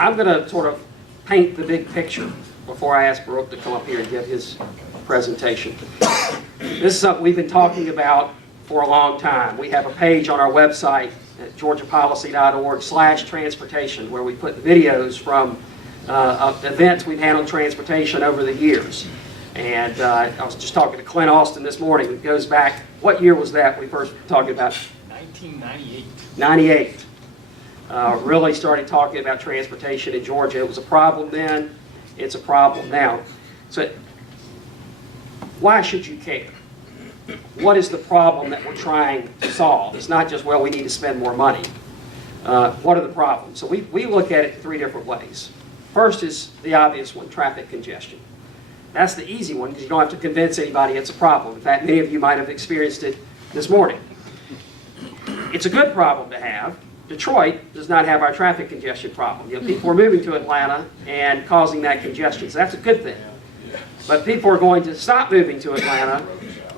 I'm going to sort of paint the big picture before I ask Baruch to come up here and give his presentation. This is something we've been talking about for a long time. We have a page on our website at georgiapolicy.org/transportation where we put videos from events we've had on transportation over the years. And I was just talking to Clint Austin this morning. It goes back, what year was that we first talked about? 1998. 98. Really started talking about transportation in Georgia. It was a problem then. It's a problem now. So why should you care? What is the problem that we're trying to solve? It's not just, well, we need to spend more money. What are the problems? So we look at it in 3 different ways. First is the obvious one, traffic congestion. That's the easy one because you don't have to convince anybody it's a problem. In fact, many of you might have experienced it this morning. It's a good problem to have. Detroit does not have our traffic congestion problem. You know, people are moving to Atlanta and causing that congestion, so that's a good thing. But people are going to stop moving to Atlanta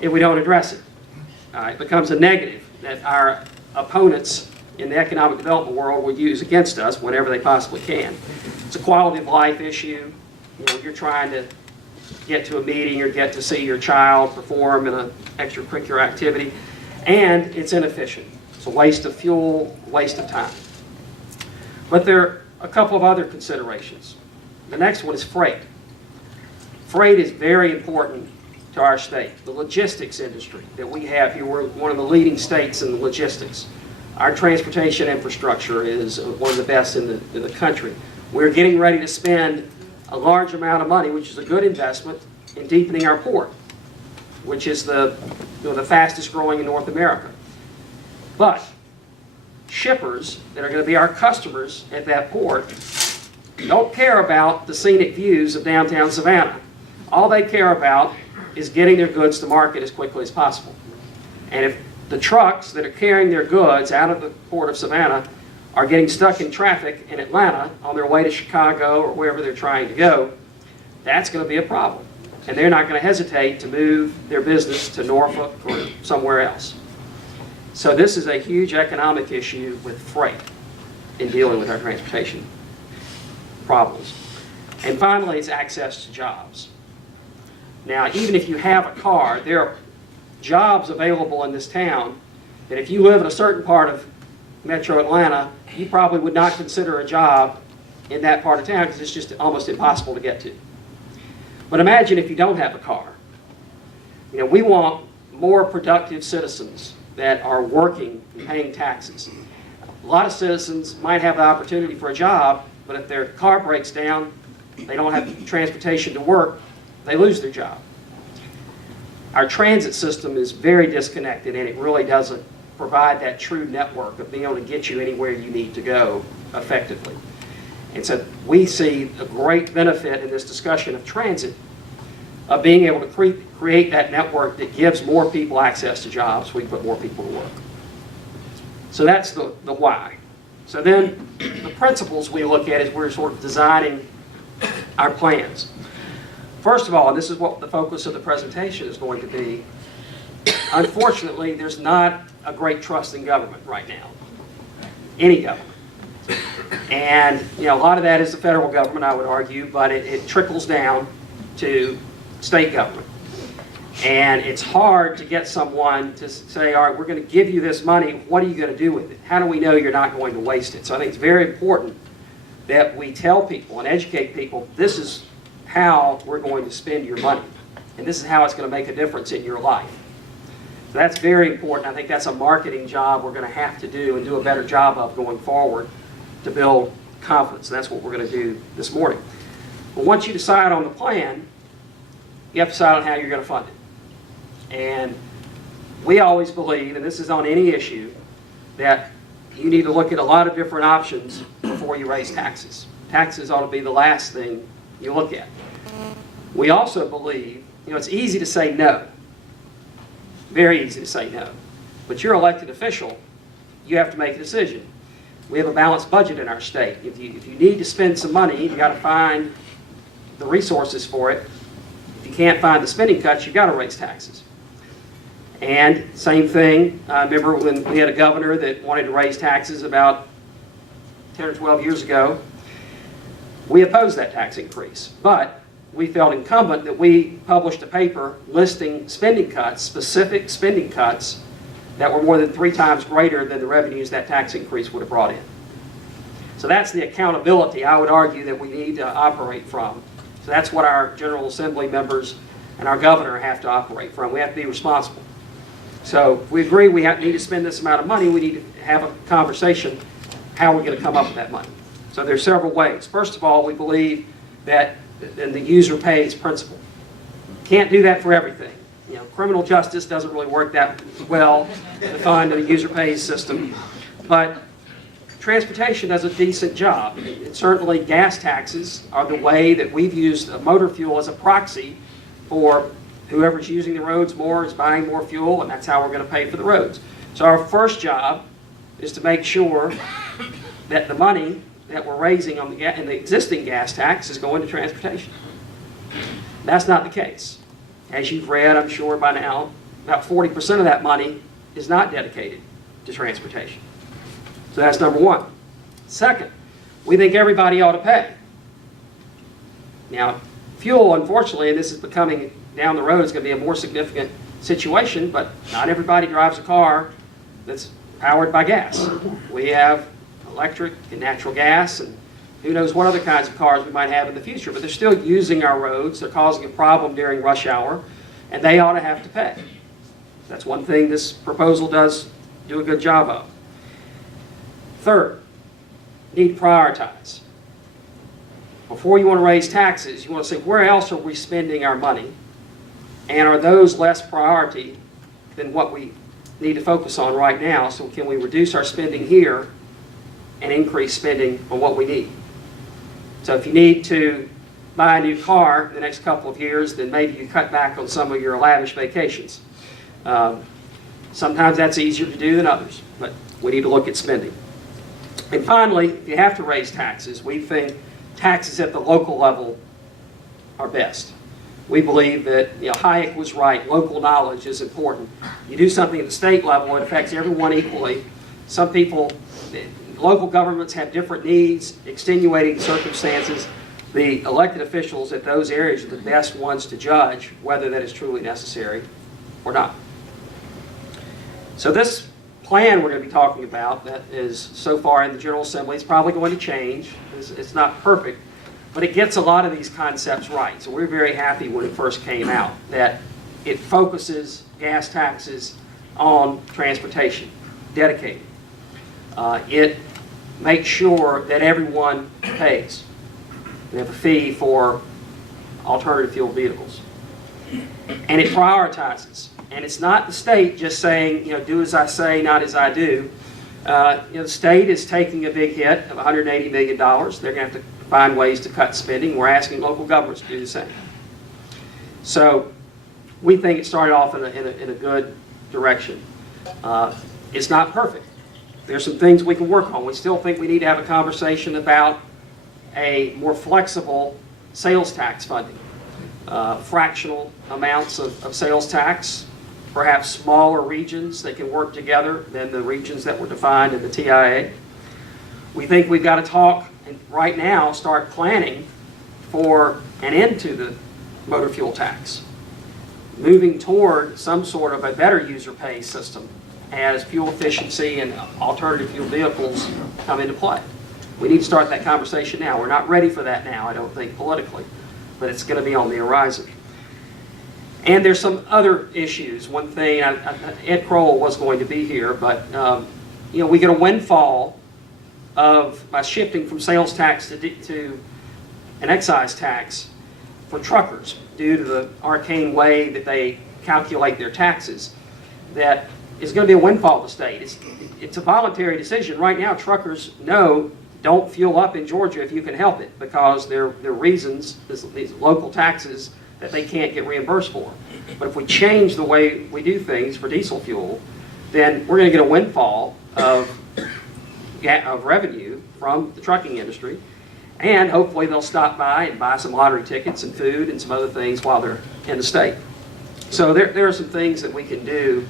if we don't address it. It becomes a negative that our opponents in the economic development world will use against us whenever they possibly can. It's a quality of life issue. You know, you're trying to get to a meeting or get to see your child perform in an extracurricular activity, and it's inefficient. It's a waste of fuel, waste of time. But there are a couple of other considerations. The next one is freight. Freight is very important to our state. The logistics industry that we have here, we're one of the leading states in the logistics. Our transportation infrastructure is one of the best in the country. We're getting ready to spend a large amount of money, which is a good investment, in deepening our port, which is the fastest growing in North America. But shippers that are going to be our customers at that port don't care about the scenic views of downtown Savannah. All they care about is getting their goods to market as quickly as possible. And if the trucks that are carrying their goods out of the port of Savannah are getting stuck in traffic in Atlanta on their way to Chicago or wherever they're trying to go, that's going to be a problem. And they're not going to hesitate to move their business to Norfolk or somewhere else. So this is a huge economic issue with freight in dealing with our transportation problems. And finally, it's access to jobs. Now, even if you have a car, there are jobs available in this town that if you live in a certain part of Metro Atlanta, you probably would not consider a job in that part of town because it's just almost impossible to get to. But imagine if you don't have a car. You know, we want more productive citizens that are working and paying taxes. A lot of citizens might have the opportunity for a job, but if their car breaks down, they don't have transportation to work, they lose their job. Our transit system is very disconnected, and it really doesn't provide that true network of being able to get you anywhere you need to go effectively. And so we see a great benefit in this discussion of transit of being able to create that network that gives more people access to jobs so we can put more people to work. So that's the why. So then the principles we look at as we're sort of designing our plans. First of all, and this is what the focus of the presentation is going to be, unfortunately, there's not a great trust in government right now, any government. And you know, a lot of that is the federal government, I would argue, but it trickles down to state government. And it's hard to get someone to say, all right, we're going to give you this money, what are you going to do with it? How do we know you're not going to waste it? So I think it's very important that we tell people and educate people, this is how we're going to spend your money. And this is how it's going to make a difference in your life. So that's very important. I think that's a marketing job we're going to have to do and do a better job of going forward to build confidence. And that's what we're going to do this morning. But once you decide on the plan, you have to decide on how you're going to fund it. And we always believe, and this is on any issue, that you need to look at a lot of different options before you raise taxes. Taxes ought to be the last thing you look at. We also believe, you know, it's easy to say no. Very easy to say no. But you're an elected official, you have to make a decision. We have a balanced budget in our state. If you need to spend some money, you've got to find the resources for it. If you can't find the spending cuts, you've got to raise taxes. And same thing, I remember when we had a governor that wanted to raise taxes about 10 or 12 years ago. We opposed that tax increase, but we felt incumbent that we published a paper listing spending cuts, specific spending cuts, that were more than 3 times greater than the revenues that tax increase would have brought in. So that's the accountability, I would argue, that we need to operate from. So that's what our General Assembly members and our governor have to operate from. We have to be responsible. So if we agree we need to spend this amount of money, we need to have a conversation how we're going to come up with that money. So there's several ways. First of all, we believe that in the user pays principle. Can't do that for everything. You know, criminal justice doesn't really work that well to fund a user pays system. But transportation does a decent job. And certainly gas taxes are the way that we've used motor fuel as a proxy for whoever's using the roads more is buying more fuel, and that's how we're going to pay for the roads. So our first job is to make sure that the money that we're raising on in the existing gas tax is going to transportation. That's not the case. As you've read, I'm sure by now, about 40% of that money is not dedicated to transportation. So that's number one. Second, we think everybody ought to pay. Now, fuel, unfortunately, and this is becoming down the road, is going to be a more significant situation, but not everybody drives a car that's powered by gas. We have electric and natural gas, and who knows what other kinds of cars we might have in the future, but they're still using our roads. They're causing a problem during rush hour, and they ought to have to pay. That's one thing this proposal does do a good job of. Third, need to prioritize. Before you want to raise taxes, you want to say, where else are we spending our money? And are those less priority than what we need to focus on right now? So can we reduce our spending here and increase spending on what we need? So if you need to buy a new car in the next couple of years, then maybe you cut back on some of your lavish vacations. Sometimes that's easier to do than others, but we need to look at spending. And finally, if you have to raise taxes, we think taxes at the local level are best. We believe that, Hayek was right, local knowledge is important. You do something at the state level, it affects everyone equally. Some people, local governments have different needs, extenuating circumstances. The elected officials at those areas are the best ones to judge whether that is truly necessary or not. So this plan we're going to be talking about that is so far in the General Assembly is probably going to change. It's not perfect, but it gets a lot of these concepts right. So we're very happy when it first came out that it focuses gas taxes on transportation, dedicated. It makes sure that everyone pays. We have a fee for alternative fuel vehicles. And it prioritizes. And it's not the state just saying, do as I say, not as I do. The state is taking a big hit of $180 million. They're going to have to find ways to cut spending. We're asking local governments to do the same. So we think it started off in a good direction. It's not perfect. There's some things we can work on. We still think we need to have a conversation about a more flexible sales tax funding. Fractional amounts of sales tax, perhaps smaller regions that can work together than the regions that were defined in the TIA. We think we've got to talk, and right now start planning for an end to the motor fuel tax, moving toward some sort of a better user pay system as fuel efficiency and alternative fuel vehicles come into play. We need to start that conversation now. We're not ready for that now, I don't think, politically, but it's going to be on the horizon. And there's some other issues. One thing, Ed Kroll was going to be here, but we get a windfall by shifting from sales tax to an excise tax for truckers due to the arcane way that they calculate their taxes. That is going to be a windfall to the state. It's a voluntary decision. Right now, truckers know don't fuel up in Georgia if you can help it, because there are reasons, these local taxes, that they can't get reimbursed for. But if we change the way we do things for diesel fuel, then we're going to get a windfall of revenue from the trucking industry, and hopefully they'll stop by and buy some lottery tickets and food and some other things while they're in the state. So there are some things that we can do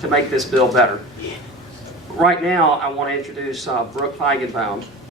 to make this bill better. Right now, I want to introduce Brooke Feigenbaum.